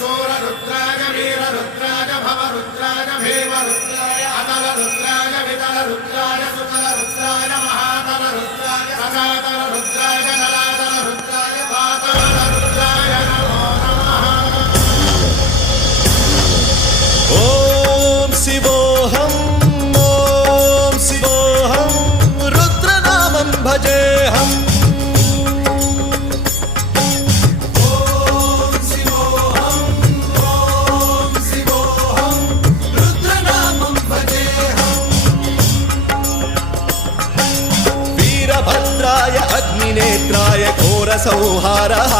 शूररुद्राय वीररुद्राय भवरुद्राय भीमरुद्राय अतलरुद्राय वितलरुद्राय सुतलरुद्राय महातलरुद्राय रसातलरुद्राय जलातलरुद्राय पातलरुद्राय नमो नमः। ओम शिवोऽहं रुद्रनामं भजेऽहम्। भद्राय अग्निनेत्राय घोरसंहारः